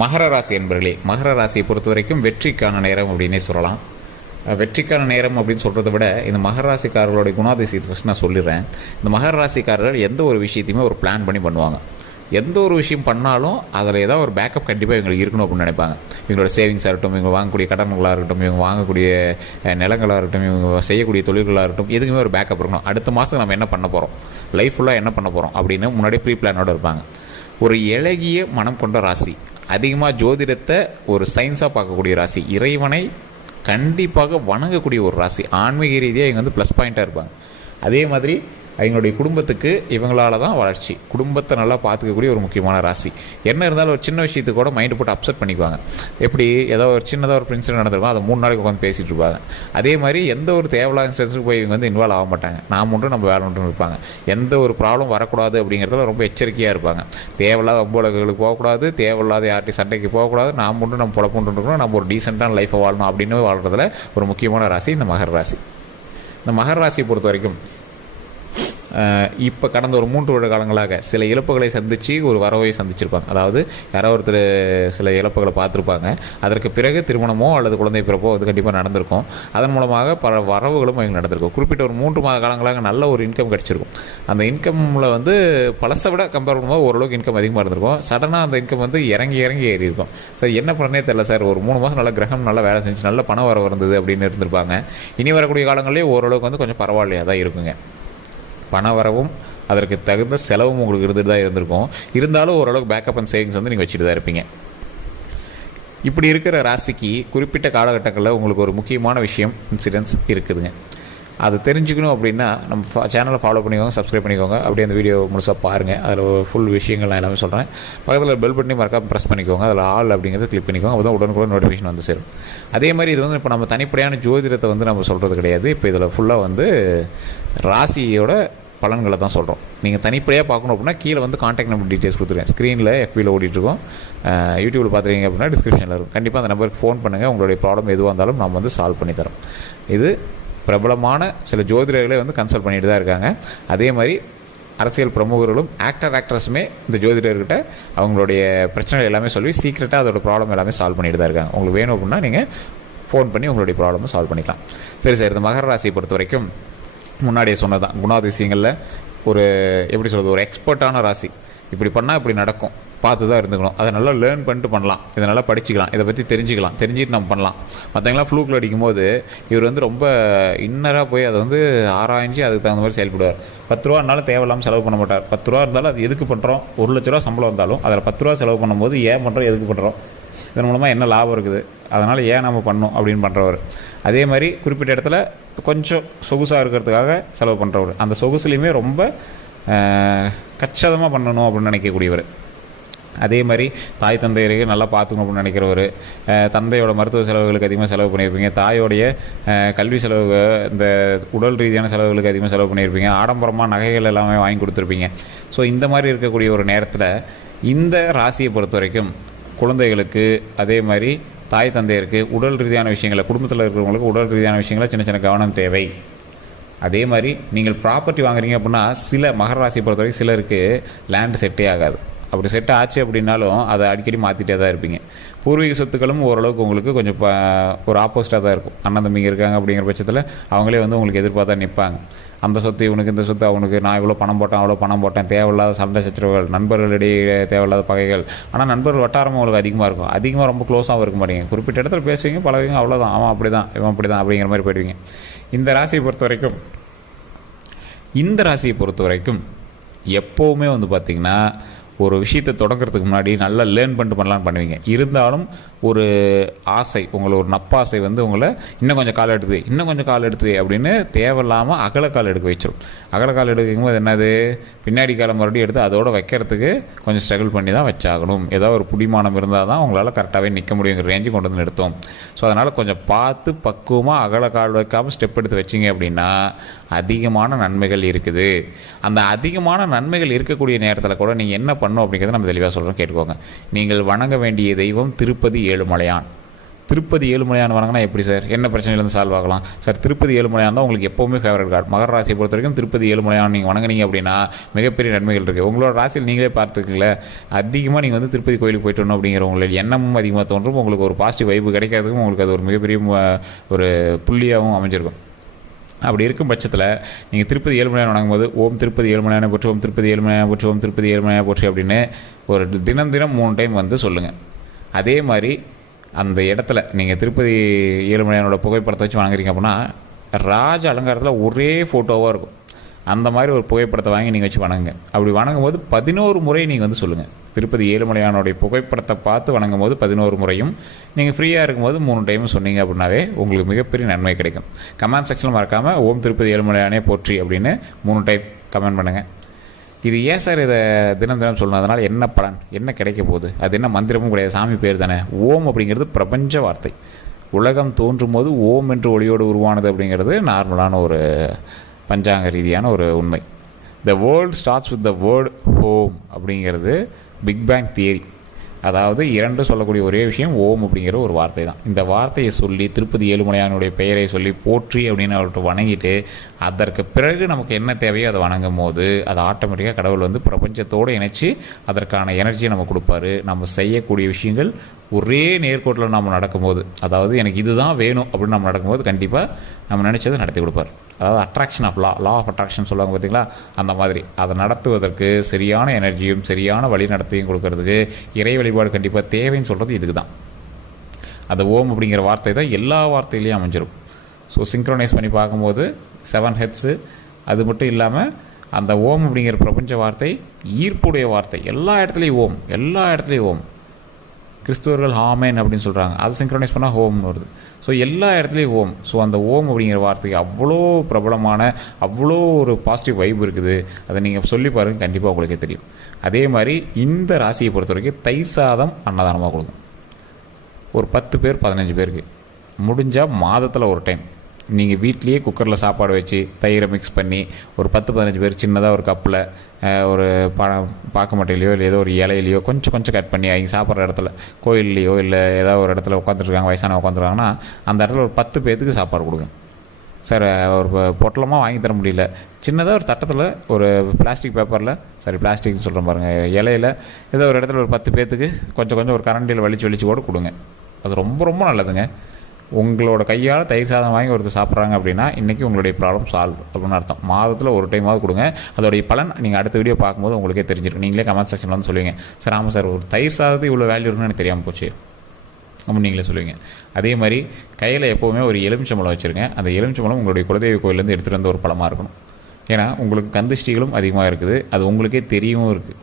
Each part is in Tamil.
மகர ராசி என்பர்களே, மகர ராசியை பொறுத்த வரைக்கும் வெற்றிக்கான நேரம் அப்படின்னே சொல்லலாம். வெற்றிக்கான நேரம் அப்படின்னு சொல்கிறத விட இந்த மகர ராசிக்காரர்களுடைய குணாதிசயத்தை ஃபஸ்ட் நான் சொல்லிடுறேன். இந்த மகர ராசிக்காரர்கள் எந்த ஒரு விஷயத்தையுமே ஒரு பிளான் பண்ணி பண்ணுவாங்க. எந்த ஒரு விஷயம் பண்ணாலும் அதில் ஏதாவது ஒரு பேக்கப் கண்டிப்பாக இவங்களுக்கு இருக்கணும் அப்படின்னு நினைப்பாங்க. இவங்களோட சேவிங்ஸாக இருக்கட்டும், இவங்க வாங்கக்கூடிய கடன்களாக இருக்கட்டும், இவங்க வாங்கக்கூடிய நிலங்களாக இருக்கட்டும், இவங்க செய்யக்கூடிய தொழில்களாக இருக்கட்டும், எதுக்குமே ஒரு பேக்கப் இருக்கணும். அடுத்த மாதம் நம்ம என்ன பண்ண போகிறோம், லைஃப் ஃபுல்லாக என்ன பண்ண போகிறோம் அப்படின்னு முன்னாடியே ப்ரீ பிளானோடு இருப்பாங்க. ஒரு இளகிய மனம் கொண்ட ராசி, அதிகமாக ஜோதிடத்தை ஒரு சயின்ஸாக பார்க்கக்கூடிய ராசி, இறைவனை கண்டிப்பாக வணங்கக்கூடிய ஒரு ராசி, ஆன்மீக ரீதியாக இவங்க வந்து ப்ளஸ் பாயிண்ட்டாக இருப்பாங்க. அதே மாதிரி அவங்களுடைய குடும்பத்துக்கு இவங்களால தான் வளர்ச்சி, குடும்பத்தை நல்லா பார்த்துக்கக்கூடிய ஒரு முக்கியமான ராசி. என்ன இருந்தாலும் ஒரு சின்ன விஷயத்துக்கு கூட மைண்டு போட்டு அப்செட் பண்ணிக்குவாங்க. எப்படி ஏதோ ஒரு சின்னதாக ஒரு இன்சிடென்ட் நடந்திருக்கும், அதை 3 நாளைக்கு உட்காந்து பேசிகிட்டு இருப்பாங்க. அதே மாதிரி எந்த ஒரு தேவையில்லாத இன்சிடென்ட்ஸுக்கு போய் இவங்க வந்து இன்வால்வ் ஆக மாட்டாங்க. நாம் ஒன்று நம்ம வேலை ஒன்று இருப்பாங்க. எந்த ஒரு ப்ராப்ளம் வரக்கூடாது அப்படிங்கிறதுல ரொம்ப எச்சரிக்கையாக இருப்பாங்க. தேவையில்லாத அம்புலகளுக்கு போகக்கூடாது, தேவையில்லாத யார்ட்டையும் சண்டைக்கு போகக்கூடாது, நாம் ஒன்று நம்ம பொழப்புன்னு இருக்கணும், நம்ம ஒரு டீசெண்டான லைஃப்பை வாழணும் அப்படின்னு வாழ்கிறதுல ஒரு முக்கியமான ராசி இந்த மகர ராசி. இந்த மகர ராசியை பொறுத்த வரைக்கும் இப்போ கடந்த ஒரு 3 வருட காலங்களாக சில இழப்புகளை சந்தித்து ஒரு வரவை சந்திச்சிருப்பாங்க. அதாவது யாரோ ஒருத்தர் சில இழப்புகளை பார்த்துருப்பாங்க. அதற்கு பிறகு திருமணமோ அல்லது குழந்தை பிறப்போ அது கண்டிப்பாக நடந்திருக்கும். அதன் மூலமாக பல வரவுகளும் அவங்க நடந்திருக்கும். குறிப்பிட்ட ஒரு 3 மாத காலங்களாக நல்ல ஒரு இன்கம் கிடச்சிருக்கும். அந்த இன்கமில் வந்து பழசை விட கம்பேர் பண்ணும்போது ஓரளவுக்கு இன்கம் அதிகமாக இருந்திருக்கும். சடனாக அந்த இன்கம் வந்து இறங்கி ஏறி இருக்கும். சார் என்ன பண்ணனே தெரியல சார், ஒரு 3 மாதம் நல்ல கிரகம் நல்லா வேலை செஞ்சு நல்ல பணம் வர இருந்தது அப்படின்னு இருந்திருப்பாங்க. இனி வரக்கூடிய காலங்களிலே ஓரளவுக்கு வந்து கொஞ்சம் பரவாயில்லையாக தான் இருக்குங்க. பண வரவும் அதற்கு தகுந்த செலவும் உங்களுக்கு இருந்துட்டு தான் இருந்திருக்கும். இருந்தாலும் ஓரளவுக்கு பேக்கப் அண்ட் சேவிங்ஸ் வந்து நீங்கள் வச்சுட்டு தான் இருப்பீங்க. இப்படி இருக்கிற ராசிக்கு குறிப்பிட்ட காலகட்டங்களில் உங்களுக்கு ஒரு முக்கியமான விஷயம் இன்சிடென்ட்ஸ் இருக்குதுங்க. அது தெரிஞ்சுக்கணும் அப்படின்னா நம்ம சேனலை ஃபாலோ பண்ணிக்கோங்க, சப்ஸ்கிரைப் பண்ணிக்கோங்க. அப்படியே அந்த வீடியோ முழுசாக பாருங்கள். அதில் ஃபுல் விஷயங்கள் நான் எல்லாமே சொல்கிறேன். பக்கத்தில் பெல் பட்டனையும் மறக்காம ப்ரெஸ் பண்ணிக்கோங்க. அதில் ஆல் அப்படிங்கிறத கிளிக் பண்ணிக்கோங்க. அப்போ தான் உடனுக்குடன் நோட்டிஃபிகேஷன் வந்து சேரும். அதே மாதிரி இது வந்து இப்போ நம்ம தனிப்படையான ஜோதிடத்தை வந்து நம்ம சொல்கிறது கிடையாது. இப்போ இதில் ஃபுல்லாக வந்து ராசியோட பலன்களை தான் சொல்கிறோம். நீங்கள் தனிப்படையாக பார்க்கணும் அப்படின்னா கீழே வந்து கான்டாக்ட் நம்பர் டீட்டெயில்ஸ் கொடுத்துருக்கேன். ஸ்க்ரீனில் FBயில் ஓடிட்டுருக்கோம். யூடியூப்பில் பார்த்துருக்கீங்க அப்படின்னா டிஸ்கிரிப்ஷனில் இருக்கும். கண்டிப்பாக அந்த நம்பருக்கு ஃபோன் பண்ணுங்கள். உங்களுடைய ப்ராப்ளம் எதுவாக இருந்தாலும் நம்ம வந்து சால்வ் பண்ணி தரோம். இது பிரபலமான சில ஜோதிடர்களே வந்து கன்சல்ட் பண்ணிட்டு தான் இருக்காங்க. அதே மாதிரி அரசியல் பிரமுகர்களும் ஆக்ட்ரஸுமே இந்த ஜோதிடர்கிட்ட அவங்களுடைய பிரச்சனைகள் எல்லாமே சொல்லி சீக்கிரட்டாக அதோட ப்ராப்ளம் எல்லாமே சால்வ் பண்ணிட்டு தான் இருக்காங்க. உங்களுக்கு வேணும் அப்படின்னா நீங்கள் ஃபோன் பண்ணி உங்களுடைய ப்ராப்ளமை சால்வ் பண்ணிக்கலாம். சரி சார், இந்த மகர ராசியை பொறுத்த வரைக்கும் முன்னாடியே சொன்னதான், குணாதிசயங்களில் ஒரு எப்படி சொல்கிறது, ஒரு எக்ஸ்பர்ட்டான ராசி. இப்படி பண்ணால் இப்படி நடக்கும், பார்த்து தான் இருந்துக்கணும். அதை நல்லா லேர்ன் பண்ணிட்டு பண்ணலாம், இதை நல்லா படிச்சுக்கலாம், இதை பற்றி தெரிஞ்சுக்கிட்டு நம்ம பண்ணலாம். மற்றவங்களாம் ஃப்ளூக்கில் அடிக்கும்போது இவர் வந்து ரொம்ப இன்னராக போய் அதை வந்து ஆராய்ஞ்சு அதுக்கு தகுந்த மாதிரி செயல்படுவார். 10 ரூபா இருந்தாலும் தேவையில்லாமல் செலவு பண்ண மாட்டார். 10 ரூபா இருந்தாலும் அது எதுக்கு பண்ணுறோம், 1 லட்ச ரூபா சம்பளம் வந்தாலும் அதில் 10 ரூபா செலவு பண்ணும்போது ஏன் பண்ணுறோம், எதுக்கு பண்ணுறோம், இதன் மூலமாக என்ன லாபம் இருக்குது, அதனால் ஏன் நம்ம பண்ணணும் அப்படின்னு பண்ணுறவர். அதே மாதிரி குறிப்பிட்ட இடத்துல கொஞ்சம் சொகுசாக இருக்கிறதுக்காக செலவு பண்ணுறவர். அந்த சொகுசுலேயுமே ரொம்ப கச்சிதமாக பண்ணணும் அப்படின்னு நினைக்கக்கூடியவர். அதே மாதிரி தாய் தந்தையருக்கு நல்லா பார்த்துக்கணும் அப்படின்னு நினைக்கிறவர். தந்தையோட மருத்துவ செலவுகளுக்கு அதிகமாக செலவு பண்ணியிருப்பீங்க. தாயோடைய கல்வி செலவு, இந்த உடல் ரீதியான செலவுகளுக்கு அதிகமாக செலவு பண்ணியிருப்பீங்க. ஆடம்பரமாக நகைகள் எல்லாமே வாங்கி கொடுத்துருப்பீங்க. ஸோ இந்த மாதிரி இருக்கக்கூடிய ஒரு நேரத்தில் இந்த ராசியை பொறுத்த வரைக்கும் குழந்தைகளுக்கு, அதே மாதிரி தாய் தந்தையருக்கு உடல் ரீதியான விஷயங்களை, குடும்பத்தில் இருக்கிறவங்களுக்கு உடல் ரீதியான விஷயங்களை சின்ன சின்ன கவனம் தேவை. அதே மாதிரி நீங்கள் ப்ராப்பர்ட்டி வாங்குறீங்க அப்படின்னா சில மகர ராசியை பொறுத்த வரைக்கும் சிலருக்கு லேண்டு செட்டே ஆகாது. அப்படி செட் ஆச்சு அப்படின்னாலும் அதை அடிக்கடி மாற்றிட்டே தான் இருப்பீங்க. பூர்வீக சொத்துக்களும் ஓரளவுக்கு உங்களுக்கு கொஞ்சம் ஒரு ஆப்போசிட்டாக தான் இருக்கும். அண்ணன் தம்பிங்க இருக்காங்க அப்படிங்கிற பட்சத்தில் அவங்களே வந்து உங்களுக்கு எதிர்பார்த்தா நிற்பாங்க. அந்த சொத்து இவனுக்கு, இந்த சொத்து அவனுக்கு, நான் இவ்வளோ பணம் போட்டேன் அவ்வளோ பணம் போட்டேன், தேவையில்லாத சண்டை சச்சரவுகள், நண்பர்களிடையே தேவையில்லாத பகைகள். ஆனால் நண்பர்கள் வட்டாரமும் உங்களுக்கு அதிகமாக இருக்கும். அதிகமாக ரொம்ப க்ளோஸாகவும் இருக்க மாட்டீங்க. குறிப்பிட்ட இடத்துல பேசுவீங்க, பழகுவீங்க, அவ்வளோதான், அவன் அப்படி தான், இவன் அப்படி தான் அப்படிங்கிற மாதிரி போயிடுவீங்க. இந்த ராசியை பொறுத்த வரைக்கும் எப்போவுமே வந்து பார்த்திங்கன்னா ஒரு விஷயத்தை தொடங்கிறதுக்கு முன்னாடி நல்லா லேர்ன் பண்ணிட்டு பண்ணலான்னு பண்ணுவீங்க. இருந்தாலும் ஒரு ஆசை, உங்களை ஒரு நப்பாசை வந்து உங்களை இன்னும் கொஞ்சம் கால் எடுத்து அப்படின்னு தேவையில்லாமல் அகலக்கால் எடுக்க வச்சிடும். அகலக்கால் எடுக்கும் போது என்னது, பின்னாடி காலம் மறுபடியும் எடுத்து அதோடு வைக்கிறதுக்கு கொஞ்சம் ஸ்ட்ரகிள் பண்ணி தான் வச்சாகணும். ஏதாவது ஒரு புடிமானம் இருந்தால் தான் உங்களால் கரெக்டாகவே நிற்க முடியுங்கிற ரேஞ்சு கொண்டு வந்து எடுத்தோம். ஸோ அதனால் கொஞ்சம் பார்த்து பக்குவமாக அகலக்கால் வைக்காமல் ஸ்டெப் எடுத்து வச்சிங்க அப்படின்னா அதிகமான நன்மைகள் இருக்குது. அந்த அதிகமான நன்மைகள் இருக்கக்கூடிய நேரத்தில் கூட நீங்கள் என்ன பண்ணணும் அப்படிங்கிறத நம்ம தெளிவாக சொல்கிறோம், கேட்டுக்கோங்க. நீங்கள் வணங்க வேண்டிய தெய்வம் திருப்பதி ஏழுமலையான். திருப்பதி ஏழுமலையான் வணங்கினா எப்படி சார், என்ன பிரச்சனையிலேருந்து சால்வ் ஆகலாம் சார்? திருப்பதி ஏழுமலையான் தான் உங்களுக்கு எப்போவுமே ஃபேவரட் கார்டு. மகர ராசியை பொறுத்த வரைக்கும் திருப்பதி ஏழுமலையான் நீங்கள் வணங்குனீங்க அப்படின்னா மிகப்பெரிய நன்மைகள் இருக்குது. உங்களோட ராசியில் நீங்களே பார்த்துக்கல, அதிகமாக நீங்கள் வந்து திருப்பதி கோயிலுக்கு போயிட்டு வரணும் அப்படிங்கிற உங்களுடைய எண்ணமும் அதிகமாக தோன்றும். உங்களுக்கு ஒரு பாசிட்டிவ் வைப்பு கிடைக்கிறதுக்கும் உங்களுக்கு அது ஒரு மிகப்பெரிய ஒரு புள்ளியாகவும் அமைஞ்சிருக்கும். அப்படி இருக்கும் பட்சத்தில் நீங்கள் திருப்பதி ஏழுமலையான் வணங்கும் போது ஓம் திருப்பதி ஏழுமலையான போற்றி, ஓம் திருப்பதி ஏழுமலையான போற்றி, ஓம் திருப்பதி ஏழுமலையான போற்றி அப்படின்னு ஒரு தினம் 3 டைம் வந்து சொல்லுங்கள். அதே மாதிரி அந்த இடத்துல நீங்கள் திருப்பதி ஏழுமலையானோட புகைப்படத்தை வச்சு வணங்குறீங்க அப்படின்னா ராஜ அலங்காரத்தில் ஒரே ஃபோட்டோவாக இருக்கும். அந்த மாதிரி ஒரு புகைப்படத்தை வாங்கி நீங்கள் வச்சு வணங்குங்க. அப்படி வணங்கும் போது 11 முறை நீங்கள் வந்து சொல்லுங்கள். திருப்பதி ஏழுமலையானுடைய புகைப்படத்தை பார்த்து வணங்கும் போது 11 முறையும், நீங்கள் ஃப்ரீயாக இருக்கும்போது 3 டைமும் சொன்னீங்க அப்படின்னாவே உங்களுக்கு மிகப்பெரிய நன்மை கிடைக்கும். கமெண்ட் செக்ஷனில் மறக்காமல் ஓம் திருப்பதி ஏழுமலையானே போற்றி அப்படின்னு 3 டைம் கமெண்ட் பண்ணுங்கள். இது ஏன் சார் இதை தினம் சொல்லணும், அதனால் என்ன பலன், என்ன கிடைக்க போகுது, அது என்ன மந்திரமும் கிடையாது, சாமி பேர் தானே. ஓம் அப்படிங்கிறது பிரபஞ்ச வார்த்தை. உலகம் தோன்றும் போது ஓம் என்று ஒளியோடு உருவானது அப்படிங்கிறது நார்மலான ஒரு பஞ்சாங்க ரீதியான ஒரு உண்மை. The world starts with the word home அப்படிங்கிறது பிக் பேங் தியரி. அதாவது 2 சொல்லக்கூடிய ஒரே விஷயம் ஓம் அப்படிங்கிற ஒரு வார்த்தை தான். இந்த வார்த்தையை சொல்லி திருப்பதி ஏழுமலையானுடைய பெயரை சொல்லி போற்றி அப்படின்னு அவர்கிட்ட வணங்கிட்டு அதற்கு பிறகு நமக்கு என்ன தேவையோ அதை வணங்கும் போது அது ஆட்டோமேட்டிக்காக கடவுள் வந்து பிரபஞ்சத்தோடு இணைச்சி அதற்கான எனர்ஜியை நம்ம கொடுப்பாரு. நம்ம செய்யக்கூடிய விஷயங்கள் ஒரே நேர்கோட்டில் நம்ம நடக்கும்போது, அதாவது எனக்கு இதுதான் வேணும் அப்படின்னு நம்ம நடக்கும்போது கண்டிப்பாக நம்ம நினச்சதை நடத்தி கொடுப்பார். அதாவது attraction of law of attraction சொல்லுவாங்க பார்த்தீங்களா, அந்த மாதிரி அதை நடத்துவதற்கு சரியான எனர்ஜியும் சரியான வழி நடத்தையும் கொடுக்கறதுக்கு இறை வழிபாடு கண்டிப்பாக தேவைன்னு சொல்கிறது இதுக்கு தான். அந்த ஓம் அப்படிங்கிற வார்த்தை தான் எல்லா வார்த்தையிலையும் அமைஞ்சிருக்கும். ஸோ சிங்க்ரோனைஸ் பண்ணி பார்க்கும்போது 7 ஹெட்ஸு. அது மட்டும் இல்லாமல் அந்த ஓம் அப்படிங்கிற பிரபஞ்ச வார்த்தை ஈர்ப்புடைய வார்த்தை. எல்லா இடத்துலையும் ஓம், எல்லா இடத்துலையும் ஓம். கிறிஸ்துவர்கள் ஆமேன் அப்படின்னு சொல்கிறாங்க, அது சிங்க்ரோனைஸ் பண்ணால் ஹோம்னு வருது. ஸோ எல்லா இடத்துலையும் ஓம். ஸோ அந்த ஓம் அப்படிங்கிற வார்த்தைக்கு அவ்வளோ பிரபலமான அவ்வளோ ஒரு பாசிட்டிவ் வைப் இருக்குது. அதை நீங்கள் சொல்லி பாருங்கள், கண்டிப்பாக உங்களுக்கே தெரியும். அதே மாதிரி இந்த ராசியை பொறுத்த வரைக்கும் தயிர் சாதம் அன்னதானமாக கொடுங்க. ஒரு 10 பேர் 15 பேருக்கு முடிஞ்சால் மாதத்தில் ஒரு டைம் நீங்கள் வீட்லேயே குக்கரில் சாப்பாடு வச்சு தயிரை மிக்ஸ் பண்ணி ஒரு 10-15 பேர் சின்னதாக ஒரு கப்பில் ஒரு பாக்கு மட்டையிலையோ இல்லை ஏதோ ஒரு இலையிலையோ கொஞ்சம் கட் பண்ணி அவங்க சாப்பிட்ற இடத்துல கோயில்லையோ இல்லை ஏதாவது ஒரு இடத்துல உட்காந்துருக்காங்க, வயசான உட்காந்துருக்காங்கன்னா அந்த இடத்துல ஒரு 10 பேர்த்துக்கு சாப்பாடு கொடுங்க. சார் ஒரு பொட்டலமாக வாங்கி தர முடியல, சின்னதாக ஒரு தட்டத்தில் ஒரு பிளாஸ்டிக் பேப்பரில், சாரி பிளாஸ்டிக்னு சொல்கிறேன் பாருங்கள், இலையில் ஏதோ ஒரு இடத்துல ஒரு 10 பேர்த்துக்கு கொஞ்சம் ஒரு கரண்டியில் வலிச்சு கூட கொடுங்க. அது ரொம்ப நல்லதுங்க. உங்களோட கையால் தயிர் சாதம் வாங்கி ஒருத்தர் சாப்பிட்றாங்க அப்படின்னா இன்றைக்கி உங்களுடைய ப்ராப்ளம் சால்வ் அப்படின்னு அர்த்தம். மாதத்தில் ஒரு டைமாவது கொடுங்க. அதோடைய பலன் நீங்கள் அடுத்த வீடியோ பார்க்கும்போது உங்களுக்கே தெரிஞ்சிருக்கும். நீங்களே கமெண்ட் செக்ஷனில் வந்து சொல்லுவீங்க, சார் ஆமாம் சார் ஒரு தயிர் சாதத்துக்கு இவ்வளோ வேல்யூ இருக்குன்னு எனக்கு தெரியாமல் போச்சு அப்படின்னு நீங்களே சொல்லுவீங்க. அதே மாதிரி கையில் எப்போவுமே ஒரு எலுமிச்சம்பழம் வச்சுருங்க. அந்த எலுமிச்சம்பழம் உங்களுடைய குலதெய்வ கோயிலேருந்து எடுத்துகிட்டு வந்த ஒரு பழமாக இருக்கணும். ஏன்னா உங்களுக்கு கந்திஷ்டிகளும் அதிகமாக இருக்குது, அது உங்களுக்கே தெரியவும் இருக்குது.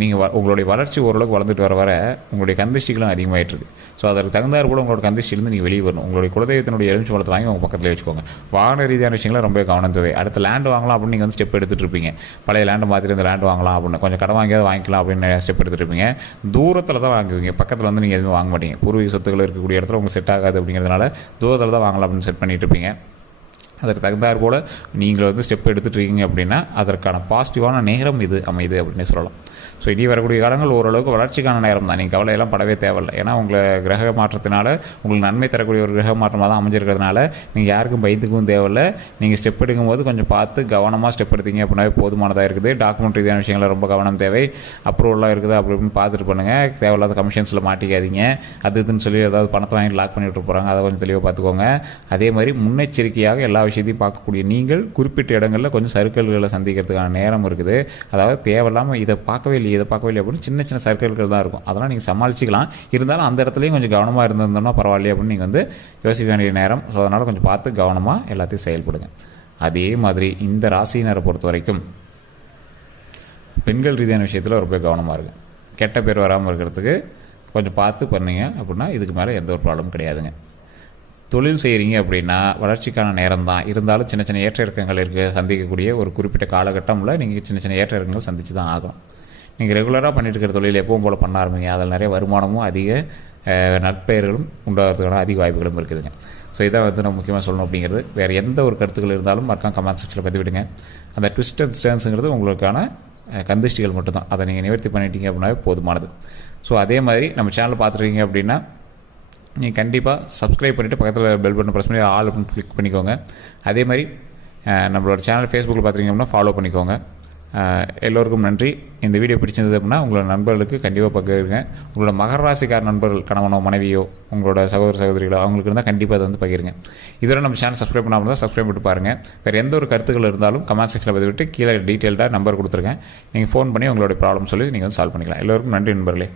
நீங்கள் உங்களுடைய வளர்ச்சி ஓரளவுக்கு வளர்ந்துட்டு வர உங்களுடைய கந்திஷ்டிகளும் அதிகமாகிட்டுருக்கு. ஸோ அதற்கு தகுந்தாறு கூட உங்களோட கந்திஷ்டிலேருந்து நீங்கள் வெளியே வரணும். உங்களுடைய குலதெய்வத்தினுடைய எலுமிச்சை பழத்தை வாங்கி உங்கள் பக்கத்தில் வச்சுக்கோங்க. வாகன ரீதியான விஷயங்களை ரொம்ப கவனம் தேவை. அடுத்த லேண்டு வாங்கலாம் அப்படின்னு நீங்கள் வந்து ஸ்டெப் எடுத்துகிட்டு இருப்பீங்க. பழைய லேண்டு மாற்றிட்டு இந்த லேண்டு வாங்கலாம் அப்படின்னு கொஞ்சம் கடன் வாங்கியாவது வாங்கிக்கலாம் அப்படின்னு ஸ்டெப் எடுத்துகிட்டு இருப்பீங்க. தூரத்தில் தான் வாங்குவீங்க, பக்கத்தில் வந்து நீங்கள் எதுவும் வாங்க மாட்டீங்க. பூர்வீக சொத்துக்கள் இருக்கக்கூடிய இடத்துல உங்களுக்கு செட் ஆகாது அப்படிங்கிறதுனால தூரத்தில் தான் வாங்கலாம் அப்படின்னு செட் பண்ணிட்டு இருப்பீங்க. அதற்கு தகுந்தாறு போல் நீங்கள் வந்து ஸ்டெப் எடுத்துகிட்டு இருக்கீங்க அப்படின்னா அதற்கான பாசிட்டிவான நேரம் இது அமையுது அப்படின்னு சொல்லலாம். ஸோ இனி வரக்கூடிய காலங்கள் ஓரளவுக்கு வளர்ச்சிக்கான நேரம் தான். நீங்கள் கவலையெல்லாம் படவே தேவையில்லை. ஏன்னா உங்களை கிரக மாற்றத்தினால உங்களுக்கு நன்மை தரக்கூடிய ஒரு கிரக மாற்றமாக தான் அமைஞ்சிருக்கிறதுனால நீங்கள் யாருக்கும் பயத்துக்கும் தேவையில்லை. நீங்கள் ஸ்டெப் எடுக்கும்போது கொஞ்சம் பார்த்து கவனமாக ஸ்டெப் எடுத்தீங்க அப்படின்னாவே போதுமானதாக இருக்குது. டாக்குமெண்ட் ரீதியான விஷயங்கள் ரொம்ப கவனம் தேவை. அப்ரூவலாக இருக்குது அப்படி இப்படின்னு பார்த்துட்டு பண்ணுங்கள். தேவையில்லாத கமிஷன்ஸில் மாட்டிக்காதீங்க. அது இதுன்னு சொல்லி ஏதாவது பணத்தை வாங்கி லாக் பண்ணி விட்டு போகிறாங்க, அதை கொஞ்சம் தெளிவாக பார்த்துக்கோங்க. அதே மாதிரி முன்னெச்சரிக்கையாக எல்லா விஷயத்தையும் பார்க்கக்கூடிய நீங்கள் குறிப்பிட்ட இடங்களில் கொஞ்சம் சர்க்கிள்களை சந்திக்கிறதுக்கான நேரம் இருக்குது. அதாவது தேவையில்லாமல் இதை பார்க்கவே அப்படின்னு சின்ன சர்க்கிள்கள் தான் இருக்கும். அதெல்லாம் நீங்கள் சமாளிச்சிக்கலாம். இருந்தாலும் அந்த இடத்துலையும் கொஞ்சம் கவனமாக இருந்திருந்தோம்னா பரவாயில்லையே அப்படின்னு நீங்கள் வந்து யோசிக்க வேண்டிய நேரம். ஸோ அதனால் கொஞ்சம் பார்த்து கவனமாக எல்லாத்தையும் செயல்படுங்க. அதே மாதிரி இந்த ராசியினரை பொறுத்த வரைக்கும் பெண்கள் ரீதியான விஷயத்தில் ரொம்ப கவனமாக இருக்கும். கெட்ட பேர் வராமல் இருக்கிறதுக்கு கொஞ்சம் பார்த்து பண்ணீங்க அப்படின்னா இதுக்கு மேலே எந்த ஒரு ப்ராப்ளமும் கிடையாதுங்க. தொழில் செய்கிறீங்க அப்படின்னா வளர்ச்சிக்கான நேரம் தான். இருந்தாலும் சின்ன ஏற்ற இறக்கங்கள் இருக்குது. சந்திக்கக்கூடிய ஒரு குறிப்பிட்ட காலகட்டமில் நீங்கள் சின்ன ஏற்ற இறக்கங்கள் சந்தித்து தான் ஆகணும். நீங்கள் ரெகுலராக பண்ணிட்டு இருக்கிற தொழில் எப்பவும் போல் பண்ண ஆரம்பிங்க. அதில் நிறைய வருமானமும் அதிக நற்பெயர்களும் உண்டாகிறதுக்கான அதிக வாய்ப்புகளும் இருக்குதுங்க. ஸோ இதை வந்து நம்ம முக்கியமாக சொல்லணும் அப்படிங்கிறது. வேறு எந்த ஒரு கருத்துக்கள் இருந்தாலும் மறக்காம கமெண்ட் செக்ஷனில் பதிவிடுங்க. அந்த ட்விஸ்ட் அண்ட் ஸ்டர்ன்ஸுங்கிறது உங்களுக்கான கந்திஷ்டிகள் மட்டும்தான். அதை நீங்கள் நிவர்த்தி பண்ணிட்டீங்க அப்படின்னாவே போதுமானது. ஸோ அதே மாதிரி நம்ம சேனலை பார்த்துருக்கீங்க அப்படின்னா நீங்கள் கண்டிப்பாக சப்ஸ்கிரைப் பண்ணிவிட்டு பக்கத்தில் பெல் பட்டன் ப்ரெஸ் பண்ணி ஆல் அப்படின்னு கிளிக் பண்ணிக்கோங்க. அதே மாதிரி நம்மளோட சேனல் ஃபேஸ்புக்கில் பார்த்துருக்கீங்க அப்படின்னா ஃபாலோ பண்ணிக்கோங்க. எல்லோருக்கும் நன்றி. இந்த வீடியோ பிடிச்சிருந்தது அப்படின்னா உங்களோட நண்பர்களுக்கு கண்டிப்பாக பகிருங்க. உங்களோட மகர ராசிக்கார நண்பர்கள், கணவனோ மனைவியோ உங்களோட சகோதர சகோதரிகளோ அவங்களுக்கு இருந்தால் கண்டிப்பாக அதை வந்து பகிருங்க. இதோட நம்ம சேனல் சப்ஸ்கிரைப் பண்ணாமல் தான் சப்ஸ்கிரைப் பண்ணிட்டு பாருங்கள். வேறு எந்த ஒரு கருத்துக்கள் இருந்தாலும் கமெண்ட் செக்ஷனில் பதிவிட்டு கீழே டீட்டெயில்டாக நம்பர் கொடுத்துருக்கேன். நீங்கள் ஃபோன் பண்ணி உங்களோட ப்ராப்ளம் சொல்லி நீங்கள் வந்து சால்வ் பண்ணிக்கலாம். எல்லோருக்கும் நன்றி நண்பர்களே.